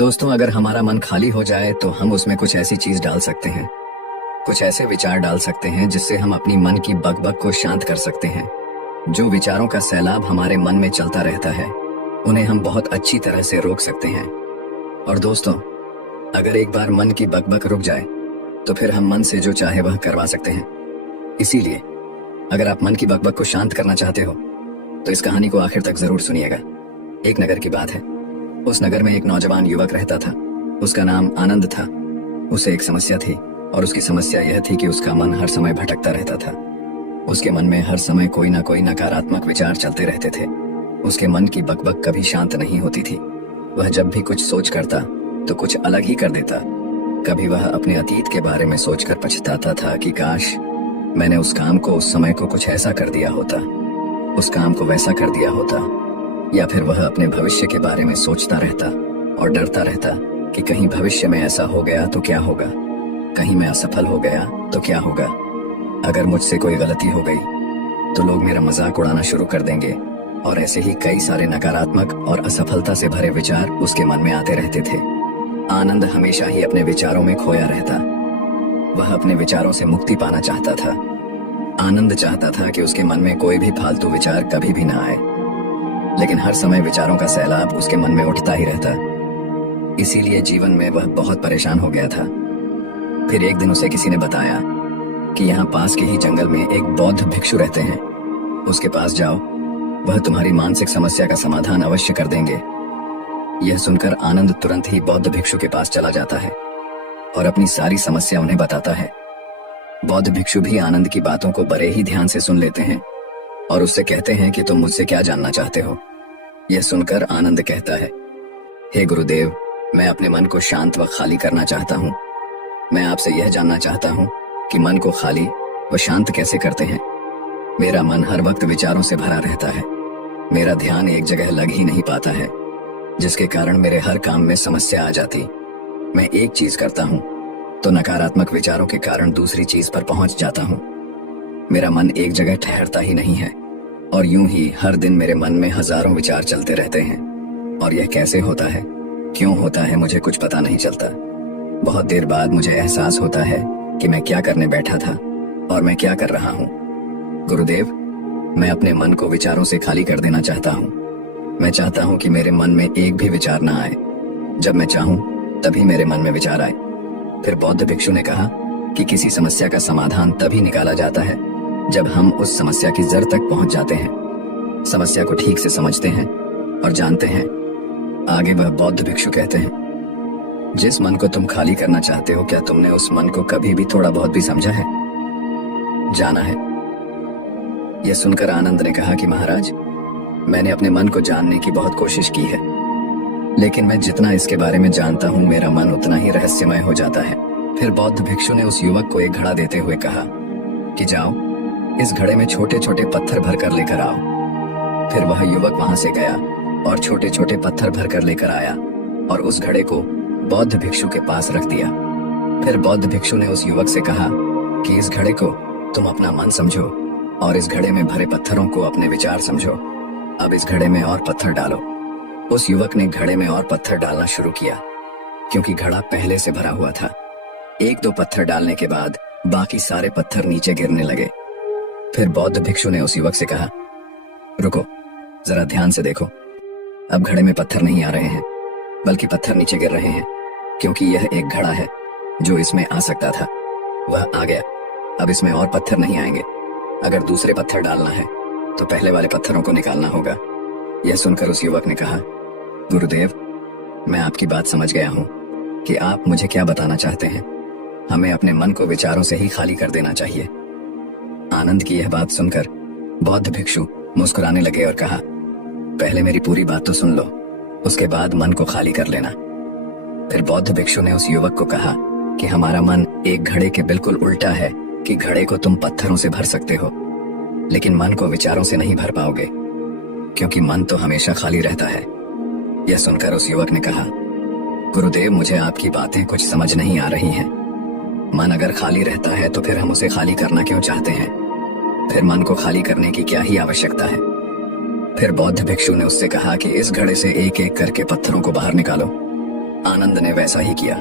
दोस्तों, अगर हमारा मन खाली हो जाए तो हम उसमें कुछ ऐसी चीज डाल सकते हैं, कुछ ऐसे विचार डाल सकते हैं जिससे हम अपनी मन की बकबक को शांत कर सकते हैं। जो विचारों का सैलाब हमारे मन में चलता रहता है, उन्हें हम बहुत अच्छी तरह से रोक सकते हैं। और दोस्तों, अगर एक बार मन की बकबक रुक जाए तो फिर हम मन से जो चाहे वह करवा सकते हैं। इसीलिए अगर आप मन की बकबक को शांत करना चाहते हो तो इस कहानी को आखिर तक जरूर सुनिएगा। एक नगर की बात है। उस नगर में एक नौजवान युवक रहता था। उसका नाम आनंद था। उसे एक समस्या थी और उसकी समस्या यह थी कि उसका मन हर समय भटकता रहता था। उसके मन में हर समय कोई ना कोई नकारात्मक विचार चलते रहते थे। उसके मन की बकबक कभी शांत नहीं होती थी। वह जब भी कुछ सोच करता तो कुछ अलग ही कर देता। कभी वह अपने अतीत के बारे में सोचकर पछताता था कि काश मैंने उस काम को उस समय को कुछ ऐसा कर दिया होता, उस काम को वैसा कर दिया होता। या फिर वह अपने भविष्य के बारे में सोचता रहता और डरता रहता कि कहीं भविष्य में ऐसा हो गया तो क्या होगा, कहीं मैं असफल हो गया तो क्या होगा, अगर मुझसे कोई गलती हो गई तो लोग मेरा मजाक उड़ाना शुरू कर देंगे। और ऐसे ही कई सारे नकारात्मक और असफलता से भरे विचार उसके मन में आते रहते थे। आनंद हमेशा ही अपने विचारों में खोया रहता। वह अपने विचारों से मुक्ति पाना चाहता था। आनंद चाहता था कि उसके मन में कोई भी फालतू विचार कभी भी ना आए, लेकिन हर समय विचारों का सैलाब उसके मन में उठता ही रहता। इसीलिए जीवन में वह बहुत परेशान हो गया था। फिर एक दिन उसे किसी ने बताया कि यहाँ पास के ही जंगल में एक बौद्ध भिक्षु रहते हैं। उसके पास जाओ, वह तुम्हारी मानसिक समस्या का समाधान अवश्य कर देंगे। यह सुनकर आनंद तुरंत ही बौद्ध भिक्षु के पास चला जाता है और अपनी सारी समस्या उन्हें बताता है। बौद्ध भिक्षु भी आनंद की बातों को बड़े ही ध्यान से सुन लेते हैं और उससे कहते हैं कि तुम मुझसे क्या जानना चाहते हो। यह सुनकर आनंद कहता है, हे गुरुदेव, मैं अपने मन को शांत व खाली करना चाहता हूँ। मैं आपसे यह जानना चाहता हूँ कि मन को खाली व शांत कैसे करते हैं। मेरा मन हर वक्त विचारों से भरा रहता है। मेरा ध्यान एक जगह लग ही नहीं पाता है, जिसके कारण मेरे हर काम में समस्या आ जाती। मैं एक चीज करता हूँ तो नकारात्मक विचारों के कारण दूसरी चीज पर पहुंच जाता हूँ। मेरा मन एक जगह ठहरता ही नहीं है और यूं ही हर दिन मेरे मन में हजारों विचार चलते रहते हैं। और यह कैसे होता है, क्यों होता है, मुझे कुछ पता नहीं चलता। बहुत देर बाद मुझे एहसास होता है कि मैं क्या करने बैठा था और मैं क्या कर रहा हूँ। गुरुदेव, मैं अपने मन को विचारों से खाली कर देना चाहता हूँ। मैं चाहता हूँ कि मेरे मन में एक भी विचार ना आए। जब मैं चाहूँ तभी मेरे मन में विचार आए। फिर बौद्ध भिक्षु ने कहा कि किसी समस्या का समाधान तभी निकाला जाता है जब हम उस समस्या की जड़ तक पहुंच जाते हैं, समस्या को ठीक से समझते हैं और जानते हैं। आगे वह बौद्ध भिक्षु कहते हैं, जिस मन को तुम खाली करना चाहते हो, क्या तुमने उस मन को कभी भी थोड़ा बहुत भी समझा है, जाना है? यह सुनकर आनंद ने कहा कि महाराज, मैंने अपने मन को जानने की बहुत कोशिश की है, लेकिन मैं जितना इसके बारे में जानता हूँ मेरा मन उतना ही रहस्यमय हो जाता है। फिर बौद्ध भिक्षु ने उस युवक को एक घड़ा देते हुए कहा कि जाओ, इस घड़े में छोटे छोटे पत्थर भर कर लेकर आओ। फिर वह युवक वहां से गया और छोटे छोटे पत्थर भर कर लेकर आया और उस घड़े को बौद्ध भिक्षु के पास रख दिया। फिर बौद्ध भिक्षु ने उस युवक से कहा कि इस घड़े को तुम अपना मन समझो और इस घड़े में भरे पत्थरों को अपने विचार समझो। अब इस घड़े में और पत्थर डालो। उस युवक ने घड़े में और पत्थर डालना शुरू किया, क्योंकि घड़ा पहले से भरा हुआ था। एक दो पत्थर डालने के बाद बाकी सारे पत्थर नीचे गिरने लगे। फिर बौद्ध भिक्षु ने उस युवक से कहा, रुको, जरा ध्यान से देखो। अब घड़े में पत्थर नहीं आ रहे हैं, बल्कि पत्थर नीचे गिर रहे हैं, क्योंकि यह एक घड़ा है जो इसमें आ सकता था, वह आ गया। अब इसमें और पत्थर नहीं आएंगे। अगर दूसरे पत्थर डालना है तो पहले वाले पत्थरों को निकालना होगा। यह सुनकर उस युवक ने कहा, गुरुदेव, मैं आपकी बात समझ गया हूँ कि आप मुझे क्या बताना चाहते हैं। हमें अपने मन को विचारों से ही खाली कर देना चाहिए। आनंद की यह बात सुनकर बौद्ध भिक्षु मुस्कुराने लगे और कहा, पहले मेरी पूरी बात तो सुन लो, उसके बाद मन को खाली कर लेना। फिर बौद्ध भिक्षु ने उस युवक को कहा कि हमारा मन एक घड़े के बिल्कुल उल्टा है कि घड़े को तुम पत्थरों से भर सकते हो, लेकिन मन को विचारों से नहीं भर पाओगे, क्योंकि मन तो हमेशा खाली रहता है। यह सुनकर उस युवक ने कहा, गुरुदेव, मुझे आपकी बातें कुछ समझ नहीं आ रही हैं। मन अगर खाली रहता है तो फिर हम उसे खाली करना क्यों चाहते हैं? फिर मन को खाली करने की क्या ही आवश्यकता है? फिर बौद्ध भिक्षु ने उससे कहा कि इस घड़े से एक एक करके पत्थरों को बाहर निकालो। आनंद ने वैसा ही किया।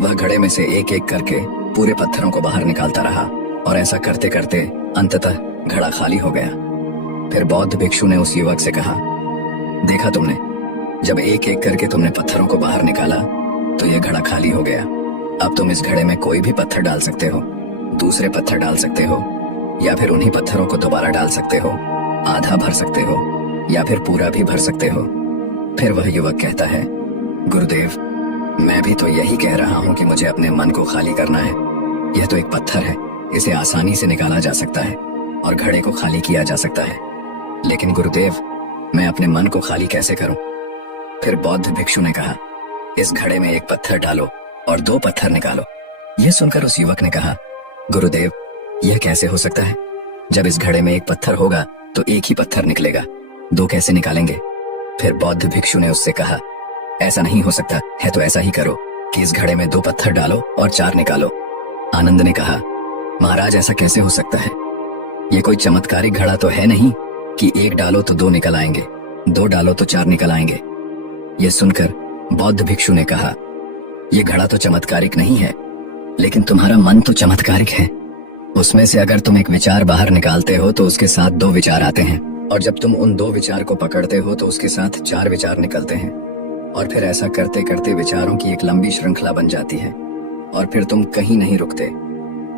वह घड़े में से एक एक करके पूरे पत्थरों को बाहर निकालता रहा और ऐसा करते करते अंततः घड़ा खाली हो गया। फिर बौद्ध भिक्षु ने उस युवक से कहा, देखा तुमने, जब एक एक करके तुमने पत्थरों को बाहर निकाला तो यह घड़ा खाली हो गया। अब तुम इस घड़े में कोई भी पत्थर डाल सकते हो, दूसरे पत्थर डाल सकते हो, या फिर उन्हीं पत्थरों को दोबारा डाल सकते हो, आधा भर सकते हो या फिर पूरा भी भर सकते हो। फिर वह युवक कहता है, गुरुदेव, मैं भी तो यही कह रहा हूँ कि मुझे अपने मन को खाली करना है। यह तो एक पत्थर है, इसे आसानी से निकाला जा सकता है और घड़े को खाली किया जा सकता है, लेकिन गुरुदेव, मैं अपने मन को खाली कैसे करूं? फिर बौद्ध भिक्षु ने कहा, इस घड़े में एक पत्थर डालो और दो पत्थर निकालो। यह सुनकर उस युवक ने कहा, गुरुदेव, यह कैसे हो सकता है? जब इस घड़े में एक पत्थर होगा तो एक ही पत्थर निकलेगा, दो कैसे निकालेंगे? फिर बौद्ध भिक्षु ने उससे कहा, ऐसा नहीं हो सकता है तो ऐसा ही करो कि इस घड़े में दो पत्थर डालो और चार निकालो। आनंद ने कहा, महाराज, ऐसा कैसे हो सकता है? ये कोई चमत्कारिक घड़ा तो है नहीं कि एक डालो तो दो निकल आएंगे, दो डालो तो चार निकल आएंगे। यह सुनकर बौद्ध भिक्षु ने कहा, यह घड़ा तो चमत्कारिक नहीं है, लेकिन तुम्हारा मन तो चमत्कारिक है। उसमें से अगर तुम एक विचार बाहर निकालते हो तो उसके साथ दो विचार आते हैं, और जब तुम उन दो विचार को पकड़ते हो तो उसके साथ चार विचार निकलते हैं, और फिर ऐसा करते करते विचारों की एक लंबी श्रृंखला बन जाती है, और फिर तुम कहीं नहीं रुकते,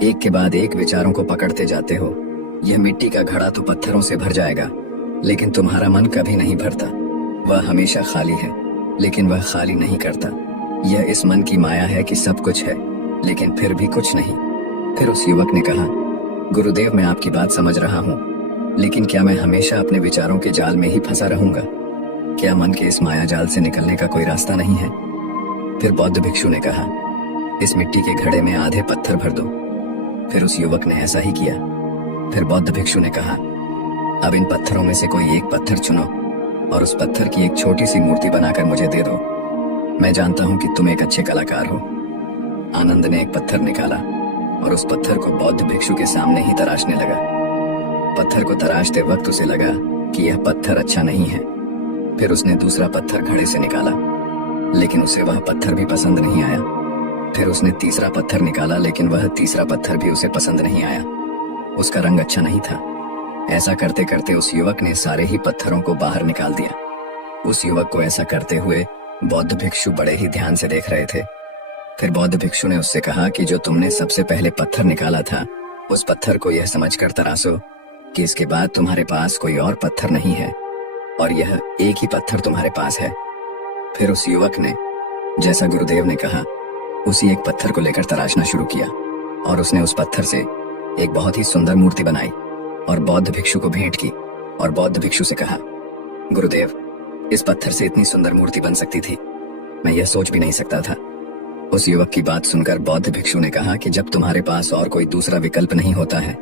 एक के बाद एक विचारों को पकड़ते जाते हो। यह मिट्टी का घड़ा तो पत्थरों से भर जाएगा, लेकिन तुम्हारा मन कभी नहीं भरता। वह हमेशा खाली है, लेकिन वह खाली नहीं करता। यह इस मन की माया है कि सब कुछ है, लेकिन फिर भी कुछ नहीं। फिर उस युवक ने कहा, गुरुदेव, मैं आपकी बात समझ रहा हूँ, लेकिन क्या मैं हमेशा अपने विचारों के जाल में ही फंसा रहूंगा? क्या मन के इस माया जाल से निकलने का कोई रास्ता नहीं है? फिर बौद्ध भिक्षु ने कहा, इस मिट्टी के घड़े में आधे पत्थर भर दो। फिर उस युवक ने ऐसा ही किया। फिर बौद्ध भिक्षु ने कहा, अब इन पत्थरों में से कोई एक पत्थर चुनो और उस पत्थर की एक छोटी सी मूर्ति बनाकर मुझे दे दो। मैं जानता हूं कि तुम एक अच्छे कलाकार हो। आनंद ने एक पत्थर निकाला और उस पत्थर को बौद्ध भिक्षु के सामने ही तराशने लगा। पत्थर को तराशते वक्त उसे लगा कि यह पत्थर अच्छा नहीं है। फिर उसने दूसरा पत्थर घड़े से निकाला, लेकिन उसे वह पत्थर भी पसंद नहीं आया। फिर उसने तीसरा पत्थर निकाला, लेकिन वह तीसरा पत्थर भी उसे पसंद नहीं आया। उसका रंग अच्छा नहीं था। ऐसा करते करते उस युवक ने सारे ही पत्थरों को बाहर निकाल दिया। उस युवक को ऐसा करते हुए बौद्ध भिक्षु बड़े ही ध्यान से देख रहे थे। फिर बौद्ध भिक्षु ने उससे कहा कि जो तुमने सबसे पहले पत्थर निकाला था, उस पत्थर को यह समझकर तराशो कि इसके बाद तुम्हारे पास कोई और पत्थर नहीं है और यह एक ही पत्थर तुम्हारे पास है। फिर उस युवक ने, जैसा गुरुदेव ने कहा, उसी एक पत्थर को लेकर तराशना शुरू किया और उसने उस पत्थर से एक बहुत ही सुंदर मूर्ति बनाई और बौद्ध भिक्षु को भेंट की। और बौद्ध भिक्षु से कहा, गुरुदेव, इस पत्थर से इतनी सुंदर मूर्ति बन सकती थी, मैं यह सोच भी नहीं सकता था। उस युवक की बात सुनकर बौद्ध भिक्षु ने कहा कि जब तुम्हारे पास और कोई दूसरा विकल्प नहीं होता है,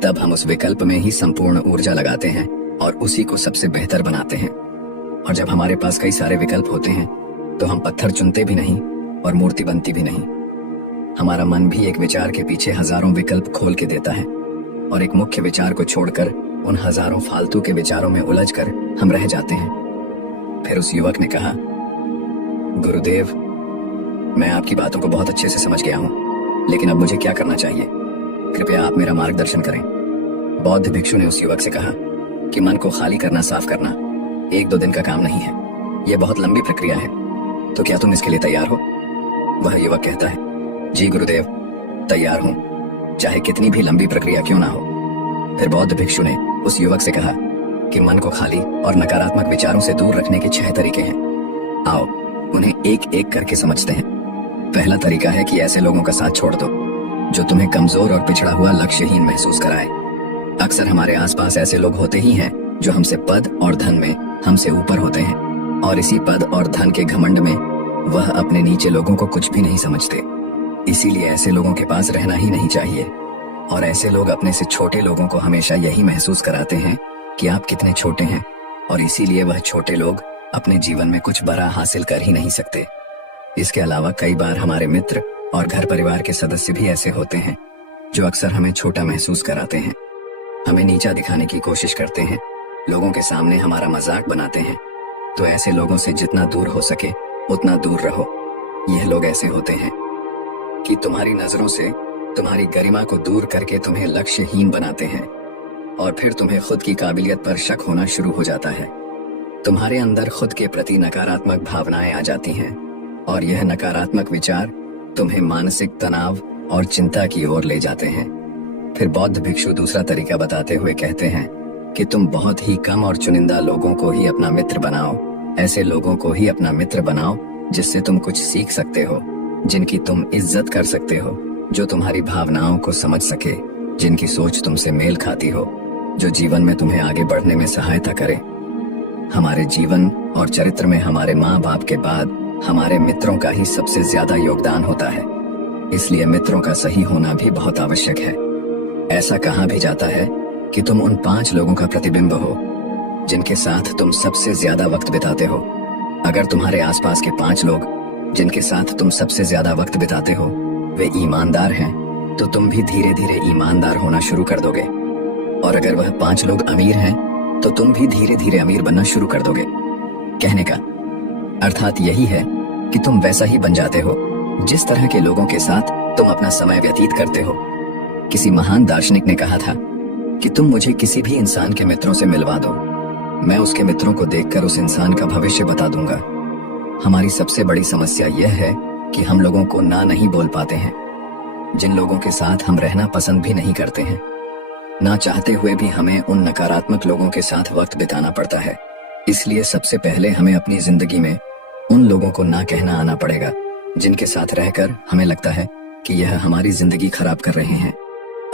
तब हम उस विकल्प में ही संपूर्ण ऊर्जा लगाते हैं और उसी को सबसे बेहतर बनाते हैं। और जब हमारे पास कई सारे विकल्प होते हैं तो हम पत्थर चुनते भी नहीं और मूर्ति बनती भी नहीं। हमारा मन भी एक विचार के पीछे हजारों विकल्प खोल के देता है और एक मुख्य विचार को छोड़कर उन हजारों फालतू के विचारों में उलझकर हम रह जाते हैं। फिर उस युवक ने कहा, गुरुदेव, मैं आपकी बातों को बहुत अच्छे से समझ गया हूँ, लेकिन अब मुझे क्या करना चाहिए? कृपया आप मेरा मार्गदर्शन करें। बौद्ध भिक्षु ने उस युवक से कहा कि मन को खाली करना, साफ करना एक दो दिन का काम नहीं है, यह बहुत लंबी प्रक्रिया है। तो क्या तुम इसके लिए तैयार हो? वह युवक कहता है, जी गुरुदेव, तैयार हूँ, चाहे कितनी भी लंबी प्रक्रिया क्यों ना हो। फिर बौद्ध भिक्षु ने उस युवक से कहा कि मन को खाली और नकारात्मक विचारों से दूर रखने के 6 तरीके हैं। आओ उन्हें एक एक करके समझते हैं। पहला तरीका है कि ऐसे लोगों का साथ छोड़ दो जो तुम्हें कमजोर और पिछड़ा हुआ, लक्ष्यहीन महसूस कराए। अक्सर हमारे आसपास ऐसे लोग होते ही हैं जो हमसे पद और धन में हमसे ऊपर होते हैं, और इसी पद और धन के घमंड में वह अपने नीचे लोगों को कुछ भी नहीं समझते। इसीलिए ऐसे लोगों के पास रहना ही नहीं चाहिए। और ऐसे लोग अपने से छोटे लोगों को हमेशा यही महसूस कराते हैं कि आप कितने छोटे हैं, और इसीलिए वह छोटे लोग अपने जीवन में कुछ बड़ा हासिल कर ही नहीं सकते। इसके अलावा कई बार हमारे मित्र और घर परिवार के सदस्य भी ऐसे होते हैं जो अक्सर हमें छोटा महसूस कराते हैं, हमें नीचा दिखाने की कोशिश करते हैं, लोगों के सामने हमारा मजाक बनाते हैं। तो ऐसे लोगों से जितना दूर हो सके उतना दूर रहो। यह लोग ऐसे होते हैं कि तुम्हारी नजरों से तुम्हारी गरिमा को दूर करके तुम्हें लक्ष्यहीन बनाते हैं और फिर तुम्हें खुद की काबिलियत पर शक होना शुरू हो जाता है। तुम्हारे अंदर खुद के प्रति नकारात्मक भावनाएं आ जाती हैं और यह नकारात्मक विचार तुम्हें मानसिक तनाव और चिंता की ओर ले जाते हैं। फिर बौद्ध भिक्षु दूसरा तरीका बताते हुए कहते हैं कि तुम बहुत ही कम और चुनिंदा लोगों को ही अपना मित्र बनाओ। ऐसे लोगों को ही अपना मित्र बनाओ जिससे तुम कुछ सीख सकते हो, जिनकी तुम इज्जत कर सकते हो, जो तुम्हारी भावनाओं को समझ सके, जिनकी सोच तुमसे मेल खाती हो, जो जीवन में तुम्हें आगे बढ़ने में सहायता करे। हमारे जीवन और चरित्र में हमारे माँ बाप के बाद हमारे मित्रों का ही सबसे ज्यादा योगदान होता है। इसलिए मित्रों का सही होना भी बहुत आवश्यक है। ऐसा कहा भी जाता है कि तुम उन 5 लोगों का प्रतिबिंब हो जिनके साथ तुम सबसे ज्यादा वक्त बिताते हो। अगर तुम्हारे आसपास के 5 लोग जिनके साथ तुम सबसे ज्यादा वक्त बिताते हो वे ईमानदार हैं, तो तुम भी धीरे धीरे ईमानदार होना शुरू कर दोगे। और अगर वह 5 लोग अमीर हैं, तो तुम भी धीरे धीरे अमीर बनना शुरू कर दोगे। कहने का अर्थात यही है कि तुम वैसा ही बन जाते हो जिस तरह के लोगों के साथ तुम अपना समय व्यतीत करते हो। किसी महान दार्शनिक ने कहा था कि तुम मुझे किसी भी इंसान के मित्रों से मिलवा दो, मैं उसके मित्रों को देखकर उस इंसान का भविष्य बता दूंगा। हमारी सबसे बड़ी समस्या यह है कि हम लोगों को ना नहीं बोल पाते हैं। जिन लोगों के साथ हम रहना पसंद भी नहीं करते हैं, ना चाहते हुए भी हमें उन नकारात्मक लोगों के साथ वक्त बिताना पड़ता है। इसलिए सबसे पहले हमें अपनी जिंदगी में उन लोगों को ना कहना आना पड़ेगा जिनके साथ रहकर हमें लगता है कि यह हमारी जिंदगी खराब कर रहे हैं।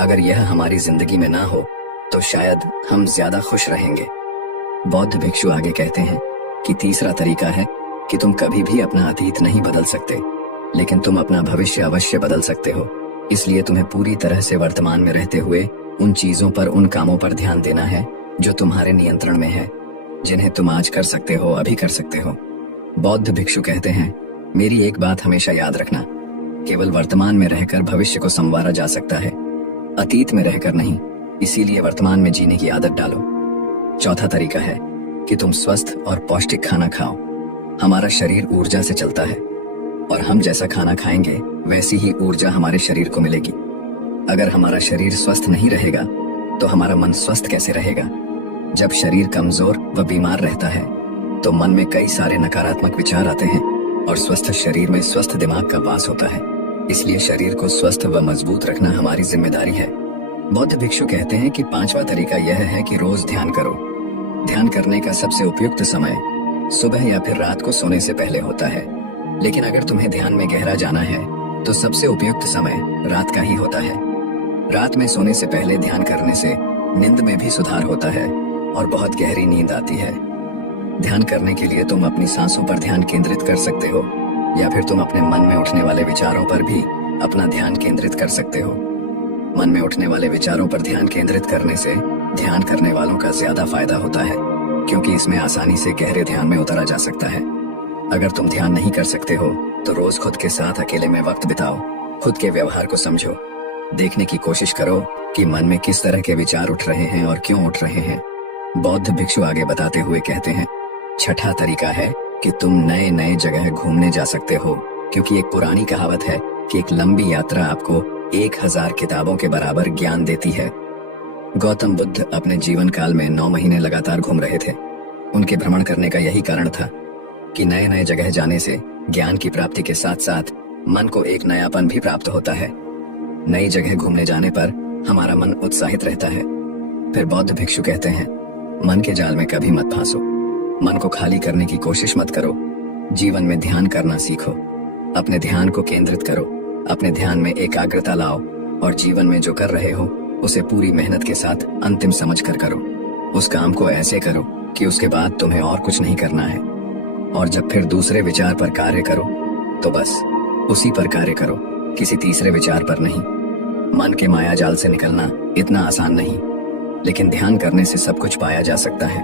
अगर यह हमारी जिंदगी में ना हो तो शायद हम ज्यादा खुश रहेंगे। बौद्ध भिक्षु आगे कहते हैं कि तीसरा तरीका है कि तुम कभी भी अपना अतीत नहीं बदल सकते, लेकिन तुम अपना भविष्य अवश्य बदल सकते हो। इसलिए तुम्हें पूरी तरह से वर्तमान में रहते हुए उन चीजों पर, उन कामों पर ध्यान देना है जो तुम्हारे नियंत्रण में है, जिन्हें तुम आज कर सकते हो, अभी कर सकते हो। बौद्ध भिक्षु कहते हैं, मेरी एक बात हमेशा याद रखना, केवल वर्तमान में रहकर भविष्य को संवारा जा सकता है, अतीत में रहकर नहीं। इसीलिए वर्तमान में जीने की आदत डालो। चौथा तरीका है कि तुम स्वस्थ और पौष्टिक खाना खाओ। हमारा शरीर ऊर्जा से चलता है और हम जैसा खाना खाएंगे वैसी ही ऊर्जा हमारे शरीर को मिलेगी। अगर हमारा शरीर स्वस्थ नहीं रहेगा तो हमारा मन स्वस्थ कैसे रहेगा? जब शरीर कमजोर व बीमार रहता है तो मन में कई सारे नकारात्मक विचार आते हैं और स्वस्थ शरीर में स्वस्थ दिमाग का वास होता है। इसलिए शरीर को स्वस्थ व मजबूत रखना हमारी जिम्मेदारी है। बौद्ध भिक्षु कहते हैं कि 5वां तरीका यह है कि रोज ध्यान करो। ध्यान करने का सबसे उपयुक्त समय सुबह या फिर रात को सोने से पहले होता है, लेकिन अगर तुम्हें ध्यान में गहरा जाना है तो सबसे उपयुक्त समय रात का ही होता है। रात में सोने से पहले ध्यान करने से नींद में भी सुधार होता है और बहुत गहरी नींद आती है। ध्यान करने के लिए तुम अपनी सांसों पर ध्यान केंद्रित कर सकते हो या फिर तुम अपने मन में उठने वाले विचारों पर भी अपना ध्यान केंद्रित कर सकते हो। मन में उठने वाले विचारों पर ध्यान केंद्रित करने से ध्यान करने वालों का ज्यादा फायदा होता है, क्योंकि इसमें आसानी से गहरे ध्यान में उतरा जा सकता है। अगर तुम ध्यान नहीं कर सकते हो तो रोज खुद के साथ अकेले में वक्त बिताओ। खुद के व्यवहार को समझो, देखने की कोशिश करो कि मन में किस तरह के विचार उठ रहे हैं और क्यों उठ रहे हैं। बौद्ध भिक्षु आगे बताते हुए कहते हैं, छठा तरीका है कि तुम नए नए जगह घूमने जा सकते हो, क्योंकि एक पुरानी कहावत है कि एक लंबी यात्रा आपको 1000 किताबों के बराबर ज्ञान देती है। गौतम बुद्ध अपने जीवन काल में 9 महीने लगातार घूम रहे थे। उनके भ्रमण करने का यही कारण था कि नए नए जगह जाने से ज्ञान की प्राप्ति के साथ साथ मन को एक नयापन भी प्राप्त होता है। नई जगह घूमने जाने पर हमारा मन उत्साहित रहता है। फिर बौद्ध भिक्षु कहते हैं, मन के जाल में कभी मत फांसो। मन को खाली करने की कोशिश मत करो। जीवन में ध्यान करना सीखो। अपने ध्यान को केंद्रित करो, अपने ध्यान में एकाग्रता लाओ और जीवन में जो कर रहे हो उसे पूरी मेहनत के साथ अंतिम समझ कर करो। उस काम को ऐसे करो कि उसके बाद तुम्हें और कुछ नहीं करना है। और जब फिर दूसरे विचार पर कार्य करो तो बस उसी पर कार्य करो, किसी तीसरे विचार पर नहीं। मन के माया जाल से निकलना इतना आसान नहीं, लेकिन ध्यान करने से सब कुछ पाया जा सकता है।